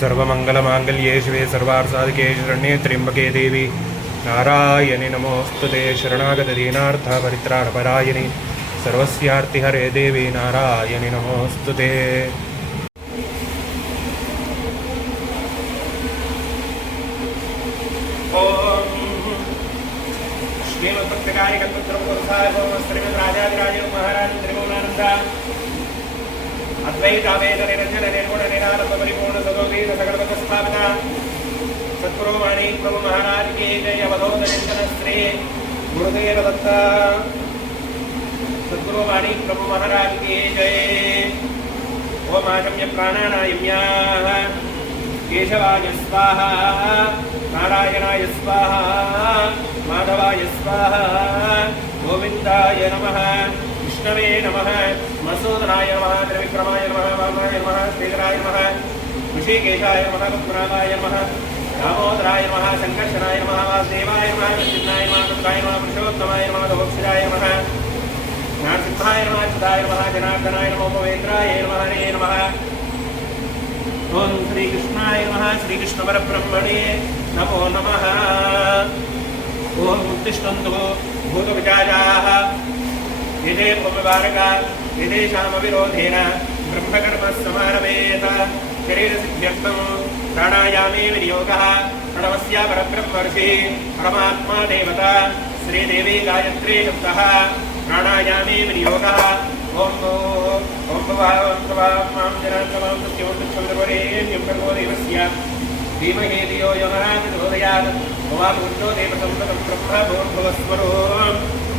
सर्वमंगलमांगल्ये शिवे सर्वार्थसाधिके शरण्ये त्र्यंबके देवी नारायणि नमोस्तुते। शरणागतदीनार्थपरित्राणपरायणि सर्वस्यार्तिहरे देवी नारायणि नमोस्तुते। श्रीमत्पत्रिकाय कल्पद्रवोत्थाय श्रीमद्राजाधिराज महाराज त्रिभुवनानंद अद्वैतावेद निरंजन निर्गुण निरालंब परिपूर्ण सदोवेद सकलवत स्थापना सद्गुरु वाणी प्रभु महाराज की जय। अवधूत चिंतन श्री गुरुदेव दत्त सद्गुरु वाणी प्रभु महाराज की जय। ओम आचम्य प्राणानायम्याः केशवाय स्वाहा नारायणाय स्वाहा माधवाय स्वाहा गोविंदाय नमः विष्णवे नमः मसूदनाय नमः त्रिविक्रमाय नमः वामनाय नमः श्रीधराय नमः ऋषिकेशाय नमः पद्मनाभाय नमः दामोदराय नमः संकर्षणाय नमः वासुदेवाय नमः कृष्णाय नमः कृष्णाय नमः पुरुषोत्तमाय नमः दोक्षिराय नमः नारसिंहाय नमः अच्युताय नमः जनार्दनाय नमः पवित्राय नमः हरे नमः। ओम श्री कृष्णाय नमः श्रीकृष्ण परब्रह्मणे नमो नमः। ओम उत्तिष्ठन्तु भूतविजाजाः यदे भूमिभारका यदेषामविरोधेन ब्रह्मकर्म समारभेत शरीरसिद्ध्यर्थं प्राणायामे विनियोगः। प्रणवस्य परब्रह्मर्षिः परमात्मा देवता श्रीदेवी गायत्री शब्दः प्राणायामे विनियोगः। ओम ओम भवां जनार्दनां सत्योर्दक्षवरेण्यं भर्गो देवस्य धीमहि धियो यो नः प्रचोदयात् ममानुष्ठो देवसंततं ब्रह्म भूर्भुवस्वरो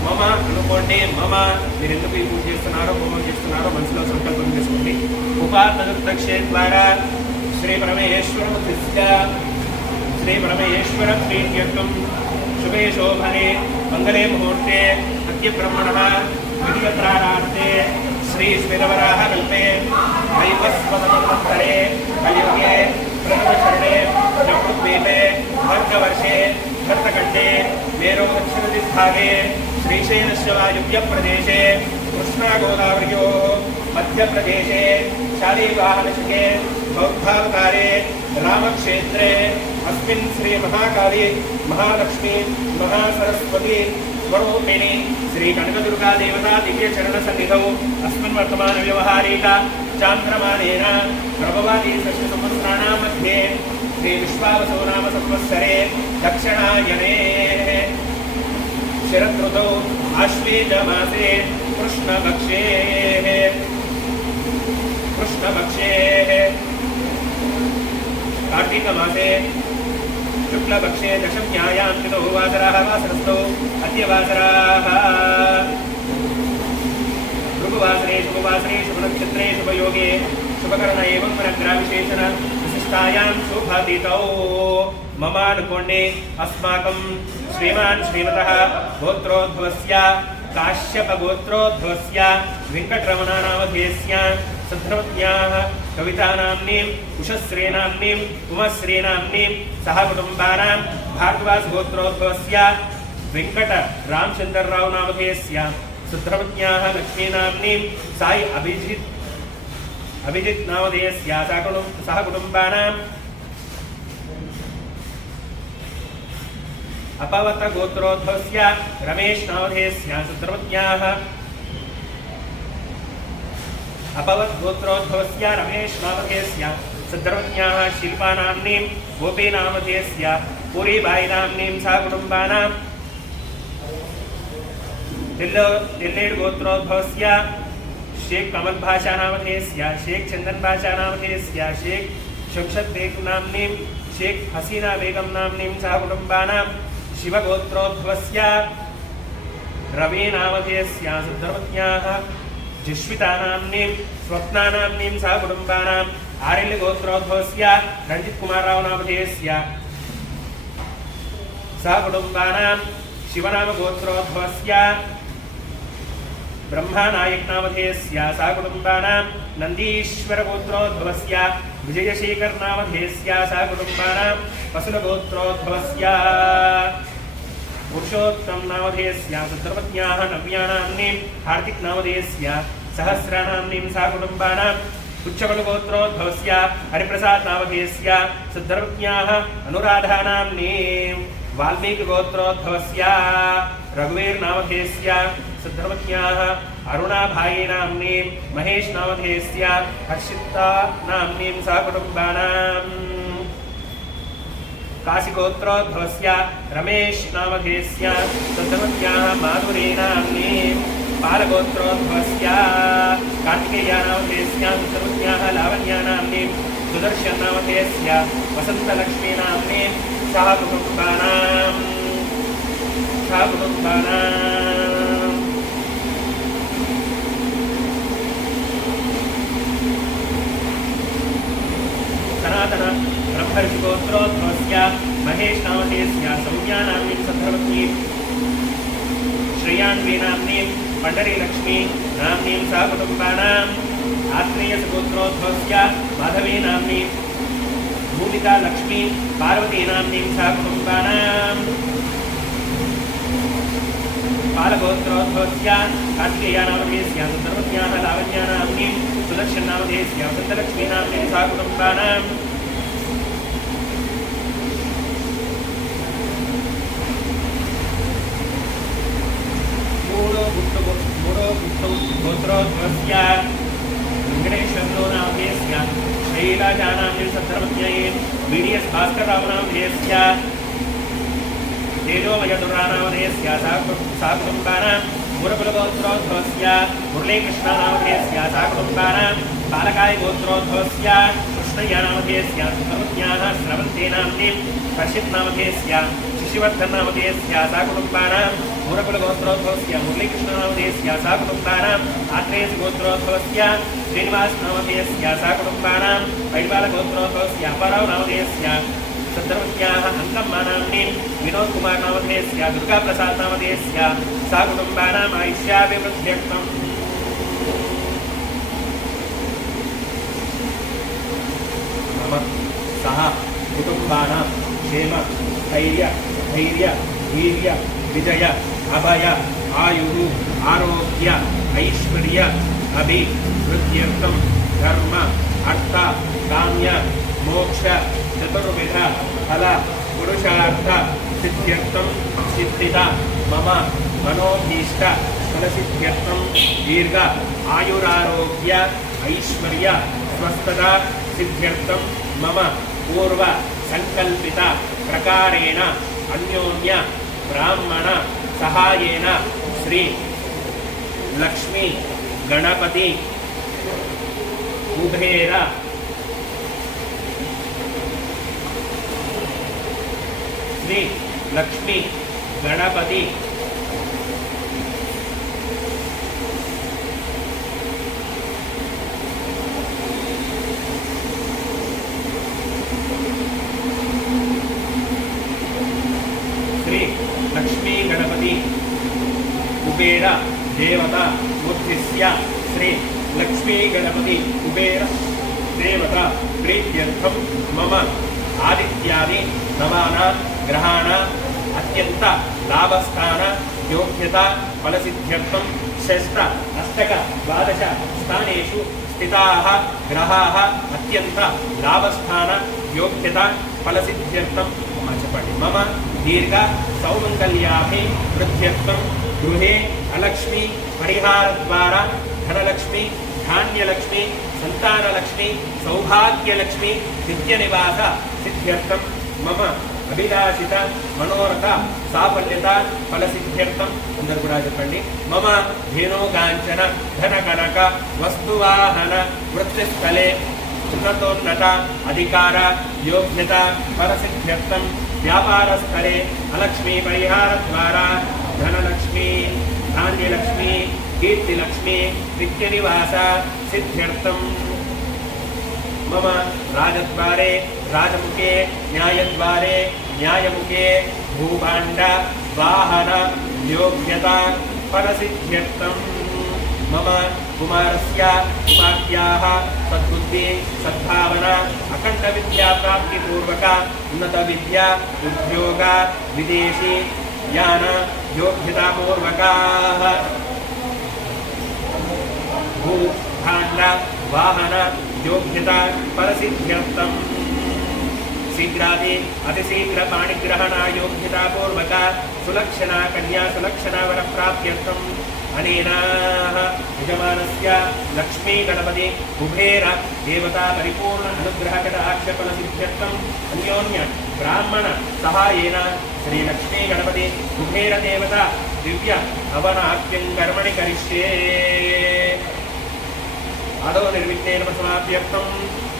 మమ అనుకోండి మమ మీరు ఎందుకు ఈ పూజ చేస్తున్నారో హోమం చేస్తున్నారో మనసులో సంకల్పం చేసుకోండి। ఉపాత్తక్షే ద్వారా శ్రీ పరమేశ్వర ప్రీత్యర్థం శుభే శోభనే మంగళే ముహూర్తే అద్యబ్రహ్మణः విధిప్రారార్థే శ్రీ శ్రీరవరాహ కల్పే వైవస్వతమన్వంతరే కలియుగే ప్రథమచరణే జంబుద్వీపే భర్గవర్షే भरतखंडे मेरो दक्षिणदिग्भागे श्रीशैलस्य वायुव्य प्रदेशे कृष्णा गोदावर्योः मध्यप्रदेशे शालीवाहनशके बौद्धावतारे रामक्षेत्रे अस्मिन् श्री महाकाली महालक्ष्मी महासरस्वती स्वरूपिणी श्री कनकदुर्गा देवता दिव्यचरणसन्निधौ अस्मिन् वर्तमानव्यवहारिका चान्द्रमानेन प्रभवादि षष्ठसंवत्सराणां मध्ये श्री विश्वावसो नाम संवत्सरे दक्षिणायने शरदृतौ आश्वेज मासे कृष्णपक्षे कार्तिक मासे शुक्लपक्षे दशम्यायां तिथौ वासराः वासरस्थौ अद्य वासराः भृगुवासरे शुभवासरे शुभनक्षत्रे शुभयोगे शुभकर्ण एवं मनग्राविशेषण विशिष्टायां शुभतिथौ मम अनुकोण्डे अस्माकं श्रीमान् श्रीमतः गोत्रोद्भवस्य काश्यपगोत्रोद्भवस्य वेङ्कटरमणनामधेयस्य सद्धर्मज्ञाः कवितानाम्नीं उषश्रीनाम्नीं उमश्रीनाम्नीं सह कुटुम्बानां भार्गवासगोत्रोद्भवस्य वेङ्कटरामचन्द्रराव नामधेयस्य सद्धर्मज्ञाः लक्ष्मीनाम्नीं साई अभिजित् नामधेयस्य सह कुटुम्बानां अपवत गोत्रोद्भवस्य रमेश नामधेयस्य सद्धर्मज्ञाः अपवत गोत्रोद्भवस्य रमेश नामधेयस्य सद्धर्मज्ञाः शिल्पा नाम्नीं गोपी नामधेयस्य पूरीबाई नाम्नीं सह कुटुम्बानां दिल्लेड गोत्रोद्भवस्य शेख कमल भाषा नामधेयस्य शेख चंदन भाषा नामधेयस्य शेख शमशद बेगम नाम्नीं शेख हसीना बेगम नाम्नीं सह कुटुम्बानां शिवगोत्रोद्भवस्य रवि नामधेयस्य सद्धर्मज्ञाः जिष्विता नाम्नीं स्वप्ना नाम्नीं सह कुटुम्बानां आर्यल्य गोत्रोद्भवस्य रंजित कुमार राव नामधेयस्य सह कुटुम्बानां शिवनाम गोत्रोद्भवस्य ब्रह्मानायक नामधेयस्य सह कुटुम्बानां नंदीश्वर गोत्रोद्भवस्य विजयशेखर नामधेयस्य सह कुटुम्बानां वसुल गोत्रोद्भवस्य पुरुषोत्तम नामधेयस्य सद्धर्मज्ञाः नव्या नाम्नीं हार्दिक नामधेयस्य सहस्रा नाम्नीं सह कुटुम्बानां उच्चबलगोत्रोद्भवस्य हरिप्रसाद नामधेयस्य सिद्धर्मज्ञाः अनुराधा नाम्नी वाल्मीकिगोत्रोद्भवस्य रघुवीर नामधेयस्य सिद्धर्मज्ञाः अरुणाभाई नाम्नी महेश नामधेयस्य हर्षिता नाम्नीं सहकुटुम्बानाम् काशीगोत्रोद्भवस्य रमेश नामधेयस्य सिद्धर्मज्ञाः माधुरी नाम्नी पालगोत्रोद्भवस्य कार्तिकेया नामधेयस्य सिद्धर्मज्ञाः लावण्या नाम्नी सुदर्शन नामधेयस्य वसन्तलक्ष्मी नाम्नी सहकुटुम्बानाम् सनातन ब्रह्मर्षिगोत्रोद्भवस्य महेश नामधेयस्य सौम्या नाम्नीं सद्धर्मज्ञी श्रेयान्वी नाम्नीं पंडरीलक्ष्मी नाम्नीं सहकुटुम्बानाम् आत्रेयसगोत्रोद्भवस्य माधवी नाम्नीं भूमिका लक्ष्मी पार्वती नाम्नीं सहकुटुम्बानाम् बालगोत्रोद्भवस्य कार्तिकेया नामधेयस्य सुन्दरवत्याः लावण्या नाम्नीं सुदर्शन नामधेयस्य वसन्तलक्ष्मी नाम्नीं सहकुटुम्बानाम् गोत्रोद्भवस्य वेङ्कटेश्वरो नामधेयस्य शैलजा नाम्नीं सद्धर्मज्ञै बीडीएस भास्करराव नामधेयस्य तेजोमयदुर्गा नामधेयस्य सहकुटुम्बानां मुरकुलगोत्रोद्भवस्य मुरलीकृष्ण नामधेयस्य सहकुटुम्बानां बालकाय गोत्रोद्भवस्य कृष्णय्य नामधेयस्य सुन्दरवत्याः स्रवन्ती नाम्नीं हर्षित नामधेयस्य शिशिवर्धन नामधेयस्य सहकुटुम्बानां मुरकुलगोत्रोद्भवस्य मुरलीकृष्ण नामधेयस्य सहकुटुम्बानाम् आत्रेयसगोत्रोद्भवस्य श्रीनिवास नामधेयस्य सहकुटुम्बानां पैलबालगोत्रोद्भवस्य अप्पाराव नामधेयस्य सद्धर्मज्ञाः अंकम्मा नाम्नीं विनोद कुमार नामधेयस्य दुर्गा प्रसाद नामधेयस्य सहकुटुम्बानाम् आयुष्याभिवृद्ध्यर्थम् मम सह कुटुम्बानां क्षेम स्थैर्य धैर्य वीर्य विजय अभय आयुः आरोग्य ऐश्वर्य अभिवृद्ध्यर्थं धर्म अर्थ काम्य मोक्ष चतुर्विध फल पुरुषार्थ सिद्ध्यर्थं सिद्धिता मम मनोभीष्ट फलसिद्ध्यर्थं दीर्घ आयुरारोग्य ऐश्वर्य स्वस्थता सिद्ध्यर्थं मम पूर्व संकल्पित प्रकारेण अन्योन्य ब्राह्मण सहायेन श्री लक्ष्मी गणपति कुबेर श्री लक्ष्मी गणपति श्री लक्ष्मी गणपति कुबेर देवता मूर्तिस्य श्री लक्ष्मी गणपति कुबेर देवता प्रीत्यर्थं मम आदित्यादि नवानां ग्रहाणां अत्यंत लाभस्थान योग्यता फलसिद्ध्यर्थं षष्ठ अष्टक द्वादश स्थानेषु स्थिताः ग्रहाः अत्यंत लाभस्थान योग्यता फलसिद्ध्यर्थं मम दीर्घ सौमङ्गल्याभिवृद्ध्यर्थं गृहे अलक्ष्मी परिहारद्वारा धनलक्ष्मी धान्यलक्ष्मी संतानलक्ष्मी सौभाग्यलक्ष्मी नित्यनिवास सिद्ध्यर्थं मम अभिलाषित मनोरथ साफल्यता फलसिद्ध्यर्थं अंदर కూడా చెప్పండి मम धेनुकाञ्चन धनकनक वस्तुवाहन वृत्तिस्थले सुखतोन्नत अधिकार योग्यता फलसिद्ध्यर्थं व्यापारस्थले अलक्ष्मी परिहारद्वारा धनलक्ष्मी धान्यलक्ष्मी कीर्तिलक्ष्मी नित्यनिवास सिद्ध्यर्थं मम राजद्वारे राजमुखे न्यायद्वारे न्यायमुखे भूभाण्ड वाहन योग्यता फलसिद्ध्यर्थं मम कुमारस्य कुमार्याः सद्बुद्धि सद्भावना अखंड विद्या प्राप्ति पूर्वक उन्नत विद्या उद्योग विदेशी ज्ञान योग्यता पूर्वकाः भूभाण्ड वाहन योग्यता परसिद्ध्यर्थम शीघ्रादि अतिशीघ्र पाणिग्रहण योग्यता पूर्वक सुलक्षणा कन्या सुलक्षणा वर प्राप्त्यर्थम अनेन यजमानस्य लक्ष्मी गणपति कुबेर देवता परिपूर्ण अनुग्रह कटाक्ष फल सिद्ध्यर्थम अन्योन्य ब्राह्मण सहायेन श्री लक्ष्मी गणपति कुबेर देवता दिव्य अवनाक्यं कर्मणि करिष्ये आदौ निर्विघ्नेन समाप्यर्थम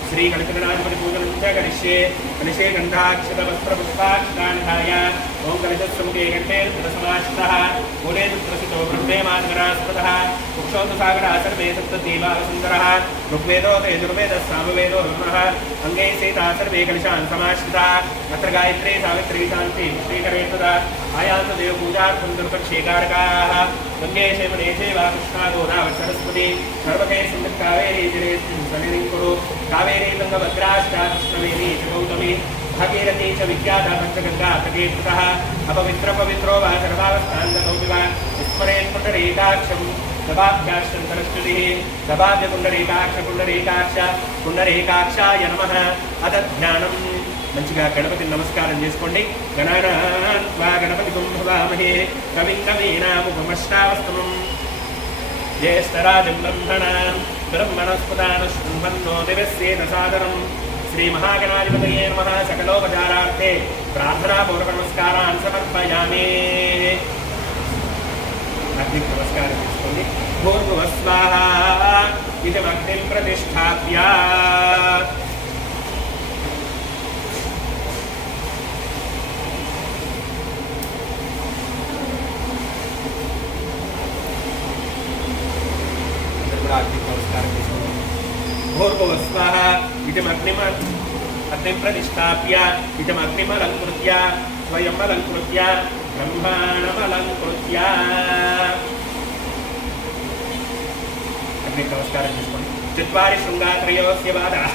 श्री गणपति पूजनं च करिष्ये कलशे गंधाक्षत वस्त्र पुष्पाक्षतानिधाय ओं कलशस्समुखे घटे रुद्रसमाश्रितः मूले रुद्रसितो ब्रह्मे मानगरास्पदः कुक्षोऽन्तु सागरः सर्वे सप्तदेवावसुन्दरः ऋग्वेदो यजुर्वेदः सामवेदो रुद्रः अङ्गे सीता सर्वे कलशान् समाश्रिताः अत्र गायत्री सावित्री शान्ति पुष्टीकरे तदा आयान्तु देवपूजार्थं दुर्गक्षेकारकाः गङ्गे शैवने चैव कृष्णा गोदावरी सरस्वती सर्वके कावेरी जलेऽस्मिन् सन्निधिं कुरु कावेरी तुङ्गभद्राश्च कृष्णवेणी च गौतमी भागीरथी च विख्याता पञ्चगङ्गा तटे कृतः अपवित्रो वा सर्वावस्थान्ततोऽपि वा स्मरेत् पुण्डरीकाक्षं सभाभ्याश्चन्तरस्तुतिः पुण्डरीकाक्षाय नमः अतध्यानं మంచిగా గణపతి నమస్కారం చేసుకోండి గణానాన్వా గణపతిం భవామహే కవిం కవీనాముపమశ్రావస్తమం జ్యేష్ఠరాజం బ్రహ్మణస్పదాన శృణ్వన్నో దివస్యేన సాదరం శ్రీ మహాగణాధిపతయే నమః సకలోపచారార్థే ప్రార్థనాపూర్వక నమస్కారాన్ సమర్పయామి అగ్ని నమస్కారం చేసుకోండి భూర్భువస్వాహా ఇదమగ్నిం ప్రతిష్ఠాప్య भूर्भुवस्वाहा अग्निं प्रतिष्ठाप्य इदमग्निमलङ्कृत्य स्वयमलङ्कृत्य ब्रह्माणमलङ्कृत्य अग्निं नमस्कारं చేసుకోండి चत्वारि शृङ्गात्रयोस्य बाधः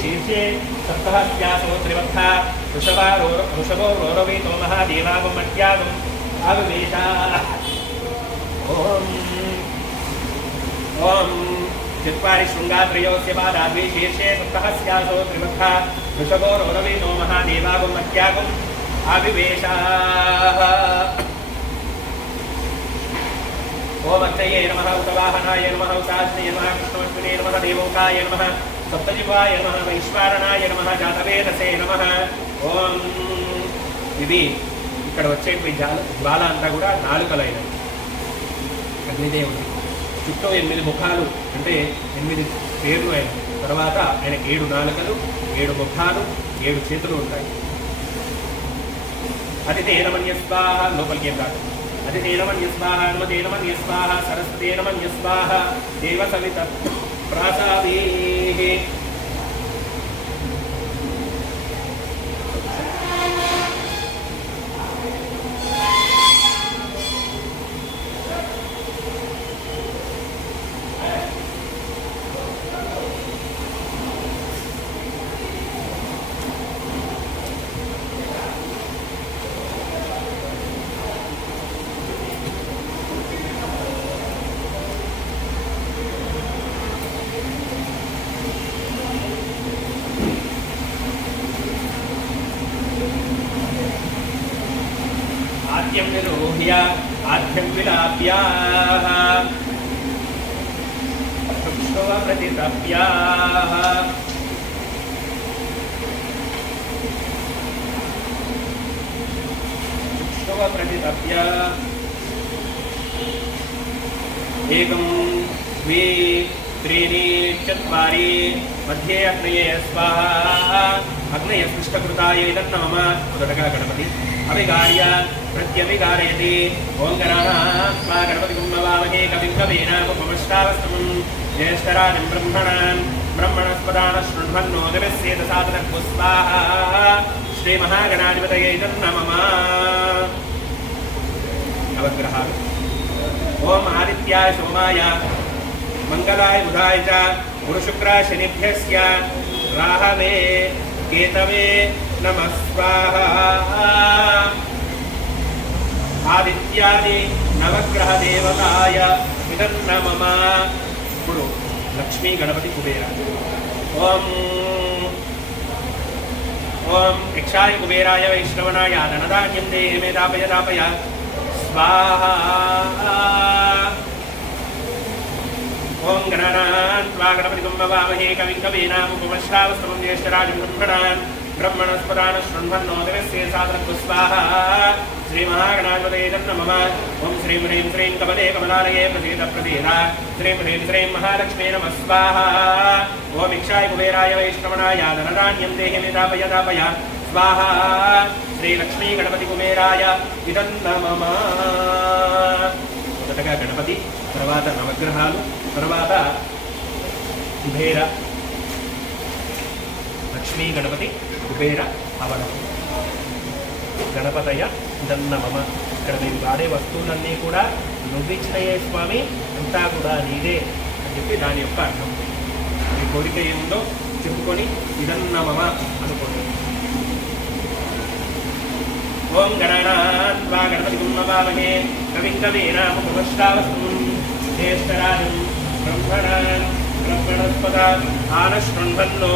शीर्षे सप्तहस्यासो त्रिवत्था वृषभो रोरवीतो महादेवागं मध्यागम् आविवेशा ओम चत्वारि शृङ्गात्रयोस्य पादाद्वे शीर्षे सप्तहस्यासो त्रिवत्था वृषभो रोरवीतो महादेवागं मध्यागम् आविवेशाः ओम अग्नये नमः उतवाहनाय नमः उतास्मये नमः कृष्णवत्सने नमः देवोकाय नमः सप्तजिह्वाय नमः वैश्वानराय नमः जातवेदसे नमः ओम ఇది ఇక్కడ వచ్చే జ్వాల అంతా కూడా నాలుకలైనది అగ్నిదేవుడు చుట్టూ 8 ముఖాలు అంటే 8 పేర్లు ఆయన తర్వాత ఆయనకి 7 నాలుకలు 7 ముఖాలు 7 చేతులు ఉంటాయి అతిథేనమన్య స్వాహ లోపలికి ఏం కాదు అతిథేనమన్య స్వాహ హనుమతేనమన్య స్వాహ సరస్వతేనమన్య స్వాహ దేవ సవిత ప్రాసాదే आद्यं निरोह्य आद्यं विलाप्याः चक्षुः प्रतितप्याः चक्षुः प्रतितप्य एकं द्वे त्रीणि चत्वारि मध्ये अग्नये स्वाहा अग्नय सृष्टकृताय नमः मोदटगा गणपति अभिगार्य प्रत्यभिगारयति ओंकारात्मा गणपतिं नमामहे कविं कवीनामुपमश्रावस्तमं ज्येष्ठराजं ब्रह्मणस्पदान शृण्वन्नो दिवस्येत सादनं स्वाहा श्री महागणाधिपतये नमः नवग्रहाः ओम आदित्याय सोमाय मंगलाय बुधाय च गुरुशुक्राय शनिभ्यस्य राहवे केतवे नमः स्वाहा आदित्यादि नवग्रह देवताय इदं नमः गुरु लक्ष्मी गणपति कुबेर ओम ओम यक्षाय कुबेराय वैश्रवणाय धनधान्यं देहि मे दापय दापय स्वाहा ओम गणानान्त्वा गणपतिं भवामहे कविं कवीनामुपमश्रावस्तमं ज्येष्ठराजं ब्रह्मणान् ब्रह्मणस्पदान् शृण्वन्नो देवस्य सादरं स्वाहा श्रीमहागणाधिपतये नमः ओम श्रीं ह्रीं श्रीं कमले कमलालये प्रसीद प्रसीद श्रीं ह्रीं श्रीं महालक्ष्मी नमः स्वाहा ओम इक्षाय कुबेराय वैष्णवणाय धनधान्यं देहि मे दापय दापय स्वाहा श्रीलक्ष्मी गणपति कुबेराय इदं नमः మొదటగా గణపతి తర్వాత నవగ్రహాలు తర్వాత కుబేర లక్ష్మీ గణపతి కుబేర హవనం గణపతయ ఇదన్నమమ ఇక్కడ మీరు వాడే వస్తువులన్నీ కూడా నువ్విచ్చినయే స్వామి అంతా కూడా నీదే అని చెప్పి దాని యొక్క అర్థం మీ కోరిక ఏముందో చెప్పుకొని ఇదన్నమమ అనుకోండి ओम गणानान्त्वा गणपतिं भवामहे कविं कवीनामुपमश्रावस्तमं ज्येष्ठराजं ब्रह्मणान् ब्रह्मणस्पदा आनशृण्वन्नो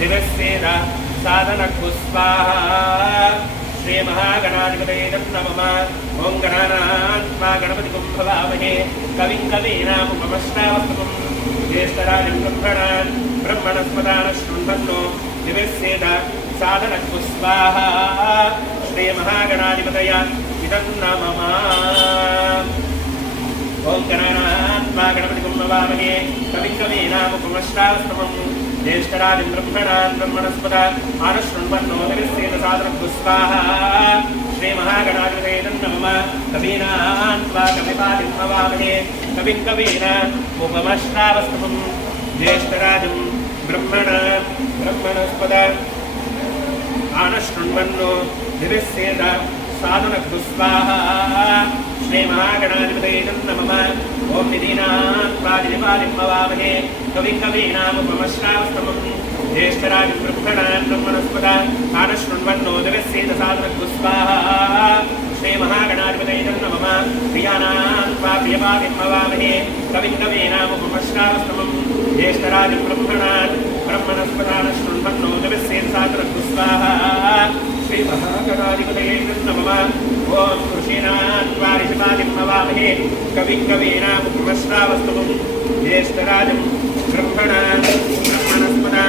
दिवस्येद साधनक्तु स्वाहा श्रीमहागणाधिपतये नमः ओम गणानान्त्वा गणपतिं भवामहे कविं कवीनामुपमश्रावस्तमं ज्येष्ठराजं ब्रह्मणान् ब्रह्मणस्पदा आनशृण्वन्नो दिवस्येद साधनक्तु स्वाहा श्रीमहागणाधिपतय इदं नमः ओम गणानान्त्वा गणपतिं भवामहे कविं कवीनामुपमश्रावस्तमं ज्येष्ठराजं ब्रह्मणान् ब्रह्मणस्पदा आनशृण्वन्नो दिवस्येद साधनक्तु स्वाहा श्रीमहागणाधिपतये नमः कवीनान्त्वा कविपातिं भवामहे कविं कवीनामुपमश्रावस्तमं ज्येष्ठराजं ब्रह्मणान् ब्रह्मणस्पदा आनशृण्वन्नो दिवस्येद साधनक्तु स्वाहा श्रीमहागणाधिपतये नमः ओम निधीनान्त्वा निधिपातिं भवामहे कविं कवीनामुपमश्रावस्तमं ज्येष्ठराजं ब्रह्मणान् ब्रह्मणस्पदा आनशृण्वन्नो दिवस्येद साधनक्तु स्वाहा श्रीमहागणाधिपतये नमः प्रियानान्त्वा प्रियपातिं भवामहे कविं कवीनामुपमश्रावस्तमं ज्येष्ठराजं ब्रह्मणान् ब्रह्मणस्पदा आनशृण्वन्नो दिवस्येद साधनक्तु स्वाहा श्रीमहागणाधिपतये नमः ओम ऋषीणान्त्वा ऋषिपातिं भवामहे कविं कवीनामुपमश्रावस्तमं ज्येष्ठराजं ब्रह्मणान् ब्रह्मणस्पदा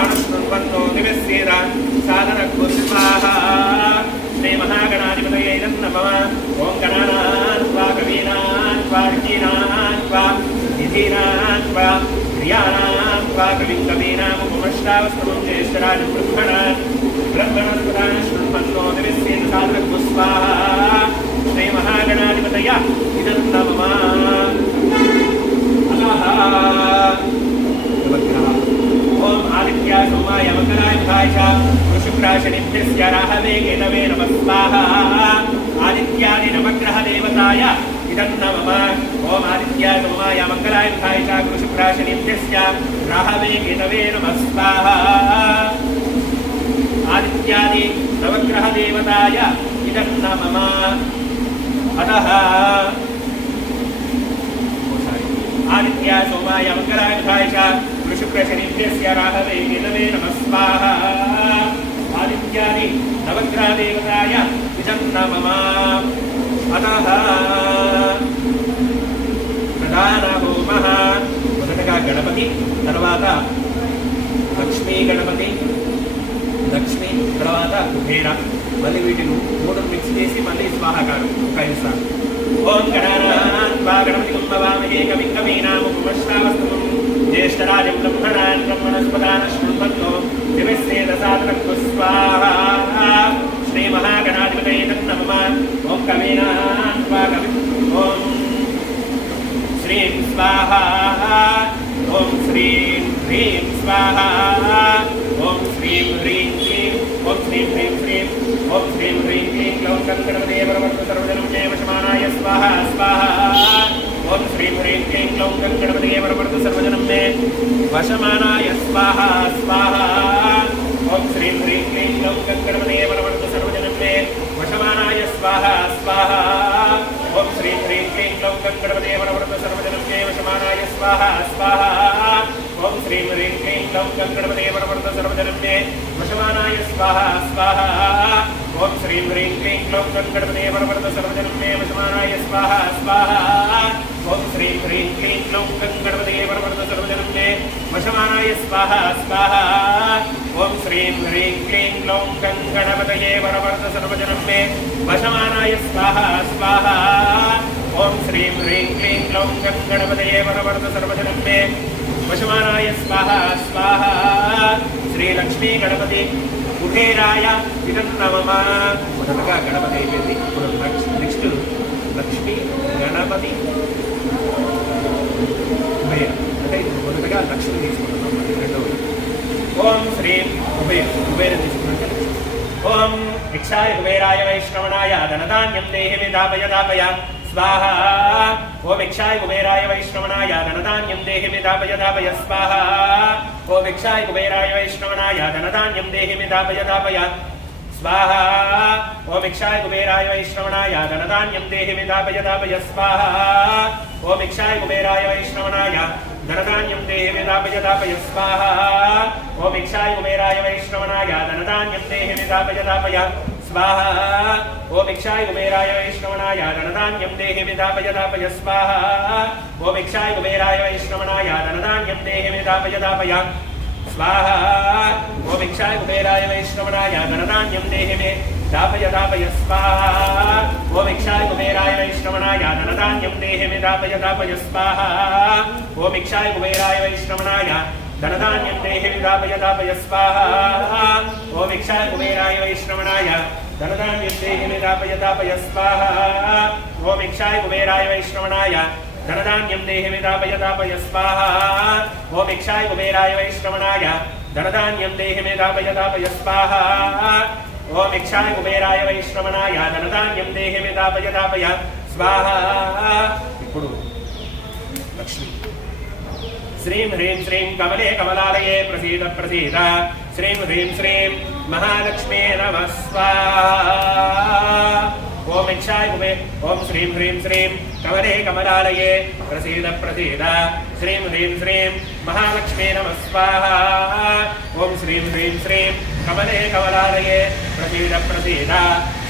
आनशृण्वन्नो दिवस्येद साधनक्तु स्वाहा श्रीमहागणाधिपतये नमः ओम गणानान्त्वा कवीनान्त्वा ऋषीणान्त्वा निधीनान्त्वा प्रियानान्त्वा कविं कवीनामुपमश्रावस्तमं ज्येष्ठराजं ब्रह्मणान् ब्रह्मणस्पदा आनशृण्वन्नो दिवस्येद साधनक्तु स्वाहा श्रीमहागणाधिपतय इदं नमः ओम आदित्याय सोमाय मंगलाय बुधाय च शुक्राशनिभ्यस्य राहवे केतवे नमः स्वाहा आदित्यादि नवग्रह देवताय इदं नमः ओम आदित्याय सोमाय मंगलाय बुधाय च शुक्राशनिभ्यस्य राहवे केतवे नमः स्वाहा आदित्यादि नवग्रह देवताय इदं नमः अतः आदित्याय सोमाय मंगलाय बुधाय च शुक्रशनिभ्यस्य राहवे केतवे नमः स्वाहा आदित्यादि नवग्रह देवताय इदं नमः अतः प्रधान होमः మొదటగా గణపతి తర్వాత లక్ష్మీ గణపతి లక్ష్మి తర్వాత కుబేర మళ్ళీ వీటిని మూడు మిక్స్ చేసి మళ్ళీ స్వాహాకారం ఒక 5 సార్లు ఓం గణానాన్త్వా గణపతిం భవామహే కవిం కవీనాముపమశ్రావస్తమం ज्येष्ठराजं ब्रह्मणान् ब्रह्मणस्पदा आनशृण्वन्नो दिवस्येद साधनक्तु स्वाहा श्रीमहागणाधिपतये नमः ओम कवीनान्त्वा कविं ओम श्रीं स्वाहा ओम श्रीं ह्रीं स्वाहा ओम श्रीं ह्रीं क्लीं ओम श्रीं ह्रीं श्रीं ओम श्रीं ह्रीं क्लीं क्लौं गणपतये परमस्तु सर्वजनं मे वशमानाय स्वाहा स्वाहा ओम श्रीं ह्रीं क्लीं क्लौं गणपतये परमस्तु सर्वजनं मे वशमानाय स्वाहा स्वाहा ओम श्रीं ह्रीं क्लीं क्लौं गणपतये परमस्तु सर्वजनं मे वशमानाय स्वाहा स्वाहा ओम श्रीं ह्रीं क्लीं क्लौं गणपतये परमस्तु सर्वजनं मे वशमानाय स्वाहा वशमानाय स्वाहा स्वाहा ओम श्रीं ह्रीं क्लीं ग्लौं गणपतये वरवरद सर्वजनं मे वशमानाय स्वाहा स्वाहा ओम श्रीं ह्रीं क्लीं ग्लौं गणपतये वरवरद सर्वजनं मे वशमानाय स्वाहा स्वाहा ओम श्रीं ह्रीं क्लीं ग्लौं गणपतये वरवरद सर्वजनं मे वशमानाय स्वाहा स्वाहा ओम श्रीं ह्रीं क्लीं ग्लौं गणपतये वरवरद सर्वजनं मे वशमानाय स्वाहा स्वाहा श्री लक्ष्मी गणपति कुबेराय इदं नमः మొదటగా గణపతి అయిపోయింది ఇప్పుడు నెక్స్ట్ లక్ష్మీ గణపతి కుబేర అంటే మొదటగా లక్ష్మి తీసుకుంటున్నాం రెండవది ఓం శ్రీం కుబేర తీసుకున్నట్టు ఓం భిక్షాయ కుబేరాయ వైష్ణవనాయ ధనధాన్యం దేహి విదాపయ దాపయ स्वाहा ओम भिक्षाय कुबेराय वैष्णवनाय धनधान्यं देहि विदापय दापय स्वाहा ओम भिक्षाय कुबेराय वैष्णवनाय धनधान्यं देहि विदापय दापय स्वाहा ओम भिक्षाय कुबेराय वैष्णवनाय धनधान्यं देहि विदापय दापय स्वाहा ओम भिक्षाय कुबेराय वैष्णवनाय धनधान्यं देहि विदापय दापय स्वाहा ओम भिक्षाय कुबेराय वैष्णवनाय धनधान्यं देहि विदापय दापय स्वाहा ओम भिक्षाय कुबेराय वैष्णवनाय धनधान्यं देहि विदापय दापय स्वाहा ओम भिक्षाय कुबेराय वैष्णवनाय धनधान्यं देहि विदापय दापय स्वाहा ओम भिक्षाय कुबेराय वैष्णवनाय धनधान्यं देहि विदापय दापय स्वाहा ओम भिक्षाय कुबेराय वैष्णवनाय धनधान्यं देहि विदापय दापय स्वाहा ओम भिक्षाय कुबेराय वैष्णवनाय धनधान्यं देहि विदापय दापय स्वाहा ओम भिक्षाय कुबेराय वैष्णवनाय धनधान्यं देहि विदापय दापय स्वाहा ओम भिक्षाय कुबेराय वैष्णवनाय धनधान्यं देहि विदापय दापय स्वाहा ओम भिक्षाय कुबेराय वैष्णवनाय धनधान्यं देहि विदापय दापय स्वाहा ओम भिक्षाय कुबेराय वैष्णवनाय धनधान्यं देहि विदापय दापय स्वाहा ఇప్పుడు లక్ష్మి श्रीं ह्रीं श्रीं कमले कमलालये प्रसीद प्रसीद श्रीं ह्रीं श्रीं महालक्ष्मी नमः स्वाहा ओम भिक्षाय कुबेर ओम श्रीं ह्रीं श्रीं कमले कमलालये प्रसीद प्रसीद श्रीं ह्रीं श्रीं महालक्ष्मी नमः स्वाहा ओम श्रीं ह्रीं श्रीं कमले कमलालये प्रसीद प्रसीद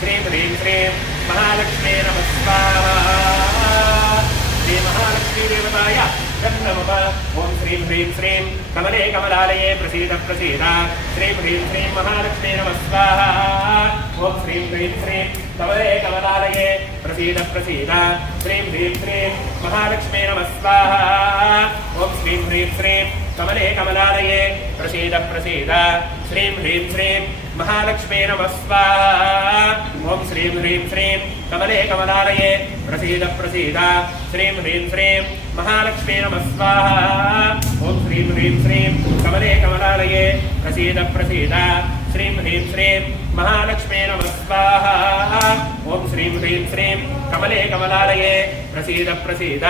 श्रीं ह्रीं श्रीं महालक्ष्मी नमः स्वाहा श्री महालक्ष्मी देवताय नमः ओम श्रीं ह्रीं श्रीं कमले कमलालये प्रसीद प्रसीद श्रीं ह्रीं श्रीं महालक्ष्मी नमः स्वाहा ओम श्रीं ह्रीं श्रीं कमले कमलालये प्रसीद प्रसीद श्रीं ह्रीं श्रीं महालक्ष्मी नमः स्वाहा ओम श्रीं ह्रीं श्रीं कमले कमलालये प्रसीद प्रसीद श्रीं ह्रीं श्रीं महालक्ष्मी नमः स्वाहा ओम श्रीं ह्रीं श्रीं कमले कमलालये प्रसीद प्रसीद श्रीं ह्रीं श्रीं महालक्ष्मी नमः स्वाहा ओम श्रीं ह्रीं श्रीं कमले कमलालये प्रसीद प्रसीद श्रीं ह्रीं श्रीं महालक्ष्मी नमः स्वाहा ओम श्रीं ह्रीं श्रीं कमले कमलालये प्रसीद प्रसीद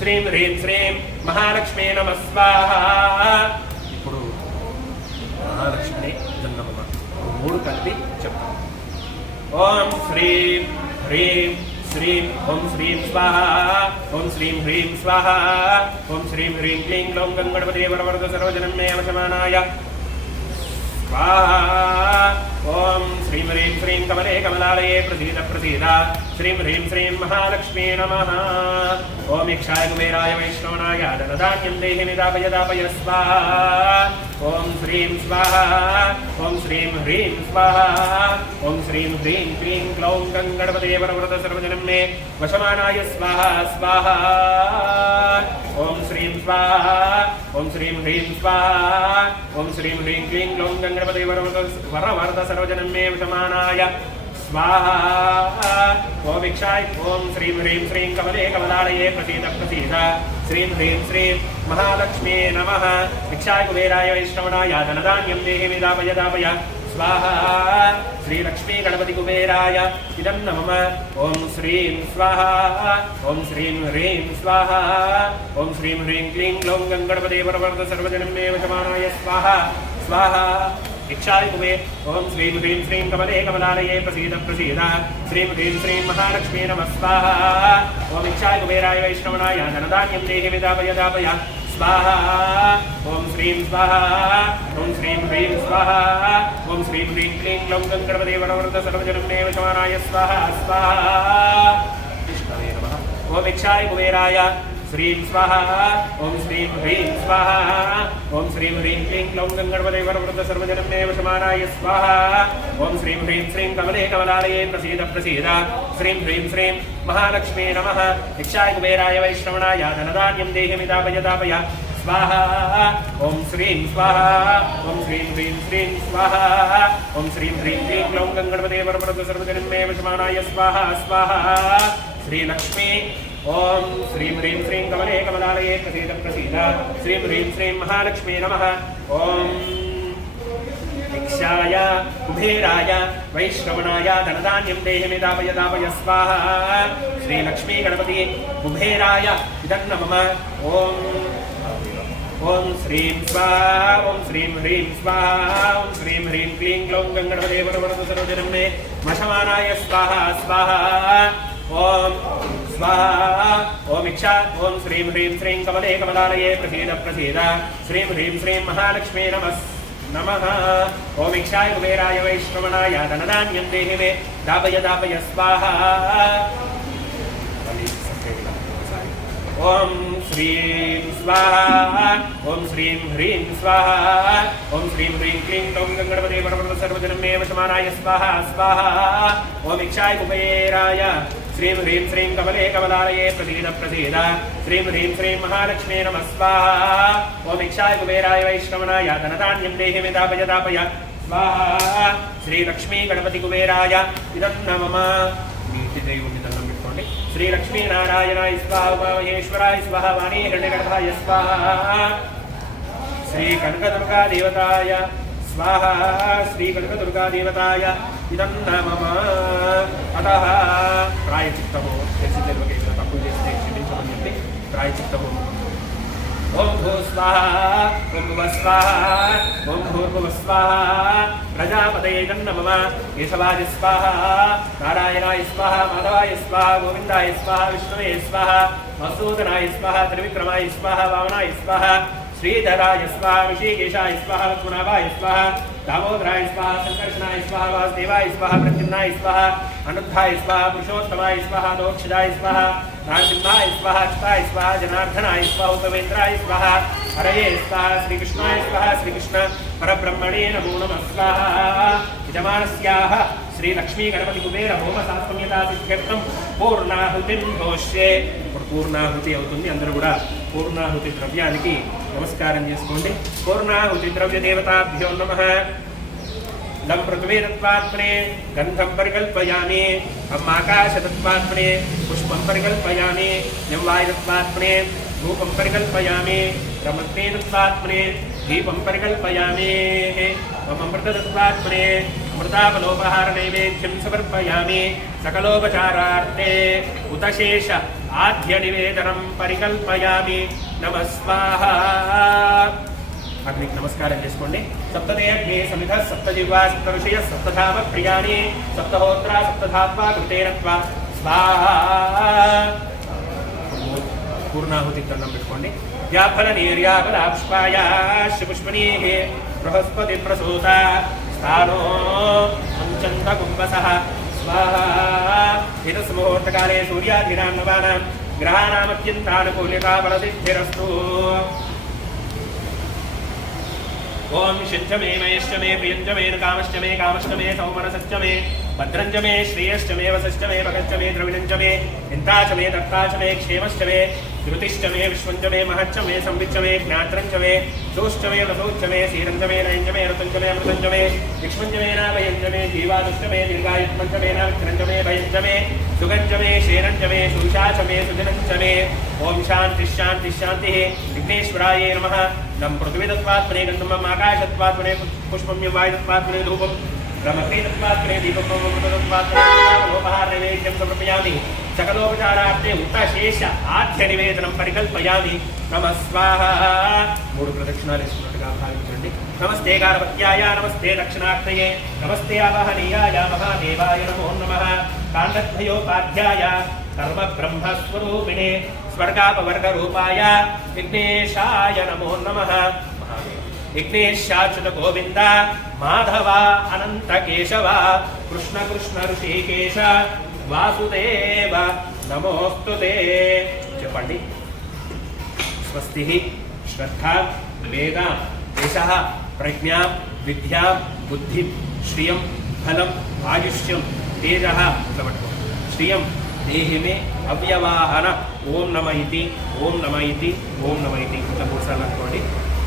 श्रीं ह्रीं श्रीं महालक्ष्मी नमः स्वाहा ఇప్పుడు మహాలక్ష్మి జన్మమ మూడు కలిపి చెప్తాం ఓం శ్రీం హ్రీం श्रीं ओम श्रीं स्वाहा ओम श्रीं ह्रीं स्वाहा ओम श्रीं ह्रीं क्लीं ग्लौं गणपतये वरवरद सर्वजनं मे वशमानाय स्वाहा ओम श्रीं ह्रीं श्रीं कमले कमलालये प्रसीद प्रसीद श्रीं ह्रीं श्रीं महालक्ष्मी नमः ओम भिक्षाय कुबेराय वैष्णवनाय धनधान्यं देहि विदापय दापय स्वाहा ओम श्रीं स्वाहा ओम श्रीं ह्रीं स्वाहा ओम श्रीं ह्रीं क्लीं ग्लौं गणपतये वरवरद सर्वजनं मे वशमानाय स्वाहा स्वाहा ओम श्रीं स्वाहा ओम श्रीं ह्रीं स्वाहा ओम श्रीं ह्रीं क्लीं ग्लौं गणपतये वरवरद सर्वजनं मे वशमानाय स्वाहा ओम भिक्षाय ओम श्रीं ह्रीं श्रीं कमले कमलालये प्रसीद प्रसीद श्रीं ह्रीं श्रीं महालक्ष्मी नमः भिक्षाय कुबेराय वैष्णवनाय धनधान्यं देहि विदापय दापय स्वाहा श्री लक्ष्मी गणपति कुबेराय इदं नमः ओम श्रीं स्वाहा ओम श्रीं ह्रीं स्वाहा ओम श्रीं ह्रीं क्लीं ग्लौं गणपतये वरवरद सर्वजनं मे वशमानाय स्वाहा स्वाहा भिक्षाय कुबेर ओम श्रीं ह्रीं श्रीं कमले कमलालये प्रसीद प्रसीद श्रीं ह्रीं श्रीं महालक्ष्मी नमः स्वाहा ओम भिक्षाय कुबेराय वैष्णवनाय धनधान्यं देहि विदापय दापय स्वाहा ओम श्रीं स्वाहा ओम श्रीं ह्रीं स्वाहा ओम श्रीं ह्रीं क्लीं ग्लौं गणपते वरवरद सर्वजनमे वशमानाय स्वाहा स्वाहा विष्णवे नमः ओम इक्षाय कुबेराय श्रीं स्वाहा ओम श्रीं ह्रीं स्वाहा ओम श्रीं ह्रीं क्लीं ग्लौं गणपते वरवरद सर्वजनमे वशमानाय स्वाहा ओम श्रीं ह्रीं श्रीं कमले कमलालये प्रसीद प्रसीद श्रीं ह्रीं श्रीं महालक्ष्मी नमः इक्षाय कुबेराय वैश्रवणाय धनधान्यं देहिमिदापय दापय स्वाहा ओम श्रीं स्वाहा ओम श्रीं ह्रीं श्रीं स्वाहा ओम श्रीं ह्रीं क्लीं ग्लौं गणपते वरवरद सर्वजनमे वशमानाय स्वाहा स्वाहा श्री लक्ष्मी ओम श्रीं ह्रीं श्रीं कमले कमलालये प्रसीद प्रसीद श्रीं ह्रीं श्रीं महालक्ष्मी नमः ओम इक्षाय कुबेराय वैश्रवणाय धनधान्यं देहिमिदापय दापय स्वाहा श्री लक्ष्मी गणपति कुबेराय इदं नमः ओम ओम श्रीं स्वाहा ओम श्रीं ह्रीं स्वाहा ओम श्रीं ह्रीं क्लीं ग्लौं गणपते वरवरद सर्वजनमे वशमानाय स्वाहा स्वाहा ओम स्वाहा ओम इक्षा ओम श्रीं ह्रीं श्रीं कमले कमलालये प्रसीद प्रसीद श्रीं ह्रीं श्रीं महालक्ष्मी नमः ओम इक्षाय कुबेराय वैश्रवणाय धनधान्यं देहि मे दापय दापय स्वाहा ओम श्रीं स्वाहा ओम श्रीं ह्रीं स्वाहा ओम श्रीं ह्रीं क्लीं ग्लौं गणपते वरवरद सर्वजनमे वशमानाय स्वाहा स्वाहा ओम इक्षाय कुबेराय श्रीं ह्रीं श्रीं कमले कमलालये प्रसीद प्रसीद श्रीं ह्रीं श्रीं महालक्ष्मी नमः स्वाहा ओम इक्षाय कुबेराय वैश्रवणाय धनधान्यं देहि मे दापय दापय स्वाहा श्री लक्ष्मी गणपति कुबेराय इदं नमः नीति देवुनि दन्नं पेट्टुकोंडि श्री लक्ष्मी नारायणाय स्वाहा महेश्वराय स्वाहा वाणी हिरण्यगर्भाय स्वाहा श्री कनकदुर्गा देवताय स्वाहा श्री कनकदुर्गा देवताय इदं नमः अतः प्रायचित्तमो తెలిసిందే తప్పులు చేస్తే క్షమించమని చెప్పి ప్రాయచిత్తమో ओम भू स्वाहा ओम भुव स्वाहा ओम भूर्भुव स्वाहा प्रजापतये नमः केशवाय स्वाहा नारायणाय स्वाहा माधवाय स्वाहा गोविंदाय स्वाहा विष्णवे स्वाहा मधुसूदनाय स्वाहा त्रिविक्रमाय स्वाहा वामनाय स्वाहा श्रीधराय स्वाहा ऋषिकेशाय स्वाहा लक्ष्मणाभाय स्वाहा दामोदराय स्वाहा संकर्षणाय स्वाहा वासुदेवाय स्वाहा प्रद्युम्नाय स्वाहा अनुद्धाय स्वाहा पुरुषोत्तमाय स्वाहा दोक्षजाय स्वाहा नारसिंहाय स्वाहा अच्युताय स्वाहा जनार्दनाय स्वाहा उपवेन्द्राय स्वाहा हरये स्वाहा श्रीकृष्णाय स्वाहा श्रीकृष्ण परब्रह्मणे नमो नमः स्वाहा यजमानस्याः श्री लक्ष्मी गणपति कुबेर होम सात्म्यता सिद्ध्यर्थं पूर्णाहुतिं घोष्ये పూర్ణాహుతి అవుతుంది అందరూ కూడా పూర్ణాహుతి ద్రవ్యానికి నమస్కారం చేసుకోండి పూర్ణాహుతి ద్రవ్య దేవతాభ్యో నమః లం పృథ్వీతత్వాత్మనే గంధం పరికల్పయామి అం ఆకాశతత్వాత్మనే పుష్పం పరికల్పయామి యం వాయుతత్వాత్మనే రూపం పరికల్పయామి బ్రహ్మత్వేతత్వాత్మనే దీపం పరికల్పయామి మమ అమృతతత్వాత్మనే అమృతావలోపహార నైవేద్యం సమర్పయామి सकलोपचारार्थे उतशेष आद्य निवेदनं परिकल्पयामि नमः स्वाहा अग्निक नमस्कारं చేసుకోండి सप्तते अग्ने समिधः सप्तजिह्वा सप्तऋषयः सप्तधाम प्रियाणि सप्तहोत्रा सप्तधात्वा कृतेनत्वा स्वाहा पूर्णाहुति दन्नं పెట్టుకోండి याफल निर्याफलाक्ष्पाय पुष्पणीः बृहस्पति प्रसूत स्थानो पंचन्त कुम्भसः स्वाहा एतस् मुहूर्तकाले सूर्यादीनां नवानां ग्रहाणामत्यन्तानुकूल्यता फलसिद्धिरस्तु ओम शिञ्च मे मयश्च मे प्रियञ्च मे कामश्च मे कामश्च मे सौमनसश्च मे भद्रञ्च मे श्रियश्च मे वसश्च मे भगश्च मे द्रविणञ्च मे हिन्ताच मे दत्ताच मे क्षेमश्च मे श्रुतिश्च मे विश्वञ्च मे महच्च मे संविच्च मे ज्ञात्रञ्च मे दोश्च मे वसोच्च मे सीरञ्च मे नयञ्च मे ऋतुञ्च मे अमृतञ्च मे विक्ष्मञ्च मे नाभयञ्च मे जीवादुश्च मे दीर्घायुष्मञ्च मे नाविक्रञ्च मे भयञ्च मे सुगञ्च मे शेरञ्च मे शूषाच मे सुजनञ्च मे ओम शान्तिः शान्तिः शान्तिः विघ्नेश्वराय नमः नं पृथ्वीतत्वात्मने गन्धम् आकाशतत्वात्मने पुष्पं वायुतत्वात्मने धूपं ब्रह्मत्वेतत्वात्मने दीपं अमृततत्वात्मने लोपहार नैवेद्यं समर्पयामि सकलोपचारार्थे उत्तशेष आद्य निवेदनं परिकल्पयामि नमः स्वाहा मूడు ప్రదక్షిణాలు వేసుకున్నట్టుగా భావించండి నమస్తే గార్వత్యాయ నమస్తే దక్షిణాగ్నయే నమస్తే అవహనీయాయ మహాదేవాయ నమో నమః కాండద్వయోపాధ్యాయ కర్మ బ్రహ్మస్వరూపిణే स्वर्गापवर्गरूपाय विघ्नेशाय नमो नमः। विघ्नेशाच्युत गोविंद माधव अनंत केशव कृष्ण कृष्ण ऋषिकेश वासुदेव नमोस्तुते। చెప్పండి స్వస్తి శ్రద్ధ వేద దేశ ప్రజ్ఞ విద్య బుద్ధి శ్రియం ఫలం ఆయుష్యం తేజ శ్రియం దేహి మే అవ్యవాహన ఓం నమ ఇతి ఓం నమ ఇతి ఓం నమ ఇతి ఇట్లా 3 సార్లు అనుకోండి।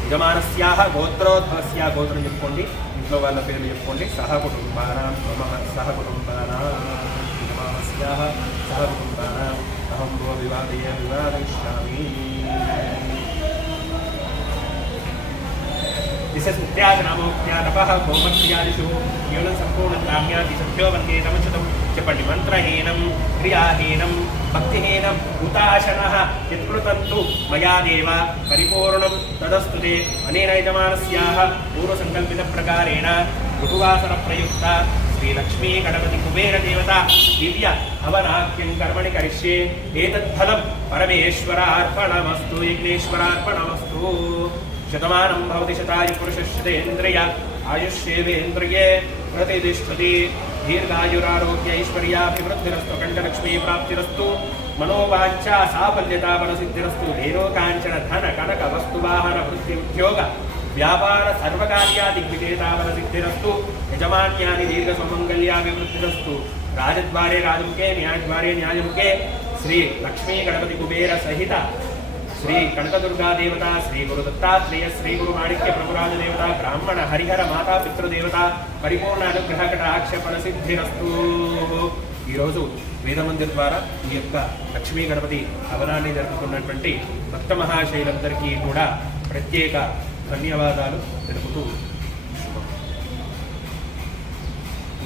యజమానస్యాః గోత్రోద్భవస్య గోత్రం చెప్పుకోండి, ఇంట్లో వాళ్ళ పేర్లు చెప్పుకోండి। సహ కుటుంబానాం మమ సహ కుటుంబానాం యజమానస్యాః సహ కుటుంబానాం అహం భో వివాదయిష్యామి। దిశస్మృత్యాగనామోక్త్యాతపః గోమక్రియాదిషు కేవలం సంపూర్ణతామ్యాది సత్యో వందే తమచుతం। చెప్పండి మంత్రహీనం క్రియాహీనం భక్తిహీనం ఉతాశనః యత్కృతంతు మయా దేవ పరిపూర్ణం తదస్తుతే। అనేన యజమానస్యాః పూర్వసంకల్పిత ప్రకారేణ ఋతువాసర ప్రయుక్త శ్రీలక్ష్మీ గణపతి కుబేర దేవత దివ్య హవనాఖ్యం కర్మణి కరిష్యే। ఏతత్ఫలం పరమేశ్వరార్పణమస్తు విఘ్నేశ్వరార్పణమస్తు। శతమానం భవతి శతాయు పురుషశ్చేంద్రియ ఆయుష్యేంద్రియే ప్రతిష్టతి। దీర్ఘాయురారోగ్య ఐశ్వర్యాభివృద్ధిరస్తు కంఠలక్ష్మీ ప్రాప్తిరస్తు మనోవాంఛా సాఫల్యతా బలసిద్ధిరస్తు। ధేనోకాంచన ధన కనక వస్తువాహన వృత్తి ఉద్యోగ వ్యాపార సర్వకార్యాదిగ్విజేతా బలసిద్ధిరస్తు। యజమాన్యాని దీర్ఘ సుమంగళ్యాభివృద్ధిరస్తు। రాజద్వారే రాజముఖే న్యాయద్వారే న్యాయముఖే శ్రీ లక్ష్మీ గణపతి కుబేర సహిత శ్రీ కనకదుర్గా దేవత శ్రీ గురు దత్తాత్రేయ శ్రీ గురు మాణిక్య ప్రభురాజ దేవత బ్రాహ్మణ హరిహర మాతా పితృదేవత పరిపూర్ణ అనుగ్రహ కటాక్ష ఫలసిద్ధిరస్తు। ఈరోజు వేదమందిర్ ద్వారా ఈ యొక్క లక్ష్మీ గణపతి హవనాన్ని జరుపుతున్నటువంటి భక్త మహాశైలందరికీ కూడా ప్రత్యేక ధన్యవాదాలు తెలుపుతూ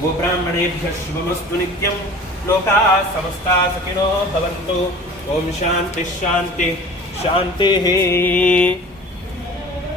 గోబ్రాహ్మణేభ్యః శుభమస్తు నిత్యం లోకా సమస్తా సుఖినో భవంతు। ఓం శాంతి శాంతి శాంతి।